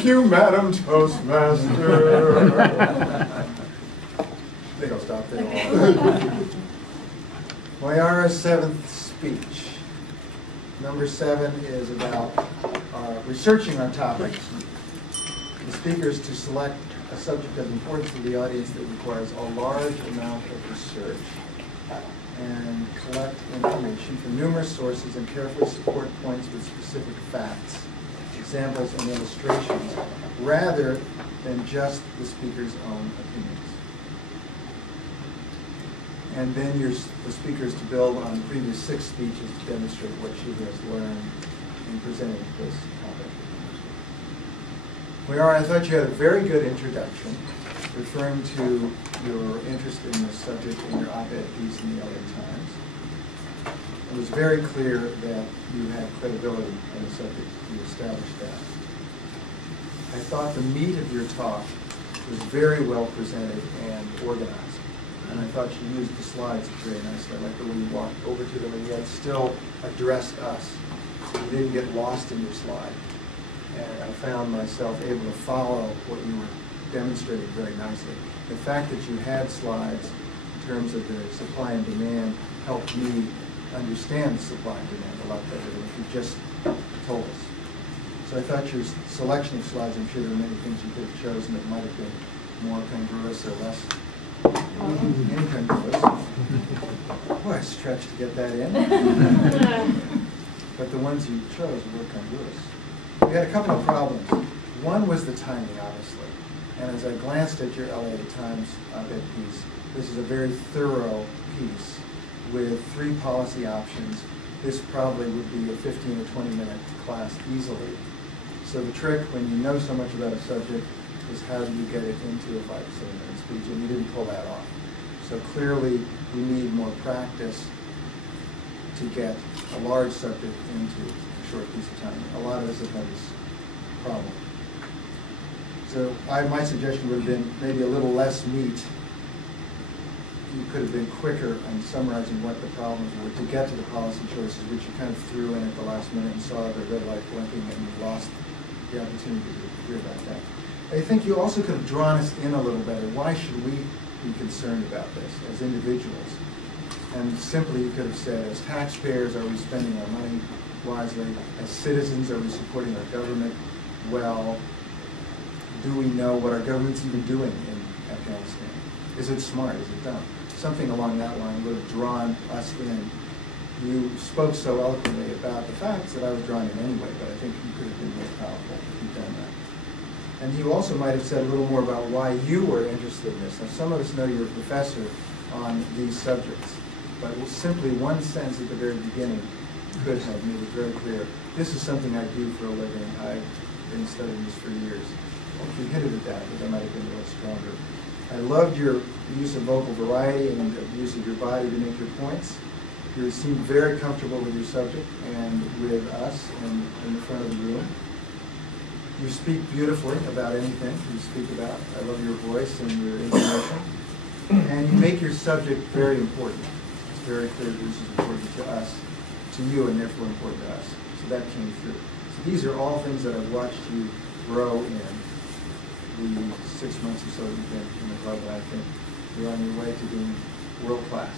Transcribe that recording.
Thank you, Madam Toastmaster. I think I'll stop there. Moyara's 7th speech. Number 7 is about researching our topics. The speaker is to select a subject of importance to the audience that requires a large amount of research and collect information from numerous sources and carefully support points with specific facts, examples, and illustrations, rather than just the speaker's own opinions. And then the speaker is to build on the previous 6 speeches to demonstrate what she has learned in presenting this topic. Moyara, I thought you had a very good introduction, referring to your interest in this subject in your op-ed piece in the LA Times. It was very clear that you had credibility on the subject. You established that. I thought the meat of your talk was very well presented and organized. And I thought you used the slides very nicely. I like the way you walked over to them and yet still addressed us. So you didn't get lost in your slide. And I found myself able to follow what you were demonstrating very nicely. The fact that you had slides in terms of the supply and demand helped me understand the supply and demand a lot better than if you just told us. So I thought your selection of slides, I'm sure there were many things you could have chosen that might have been more congruous or less incongruous. Boy, I stretched to get that in. But the ones you chose were congruous. We had a couple of problems. One was the timing, obviously. And as I glanced at your LA Times op-ed piece, this is a very thorough piece with 3 policy options. This probably would be a 15 or 20-minute class easily. So the trick, when you know so much about a subject, is how do you get it into a 5 to 7-minute speech, and you didn't pull that off. So clearly, we need more practice to get a large subject into a short piece of time. A lot of us have had this problem. So my suggestion would have been maybe a little less meat. You could have been quicker on summarizing what the problems were to get to the policy choices, which you kind of threw in at the last minute and saw the red light blinking and you lost the opportunity to hear about that. I think you also could have drawn us in a little better. Why should we be concerned about this as individuals? And simply you could have said, as taxpayers, are we spending our money wisely? As citizens, are we supporting our government well? Do we know what our government's even doing in Afghanistan? Is it smart? Is it dumb? Something along that line would have drawn us in. You spoke so eloquently about the facts that I was drawn in anyway, but I think you could have been more powerful if you'd done that. And you also might have said a little more about why you were interested in this. Now, some of us know you're a professor on these subjects, but simply one sentence at the very beginning could have made it very clear. This is something I do for a living. I've been studying this for years. If you hinted at that, that might have been a little stronger. I loved your use of vocal variety and the use of your body to make your points. You seemed very comfortable with your subject and with us in the front of the room. You speak beautifully about anything you speak about. I love your voice and your intonation. And you make your subject very important. It's very clear that this is important to us, to you, and therefore important to us. So that came through. So these are all things that I've watched you grow in the 6 months or so you've been in the club, and I think you're on your way to being world class.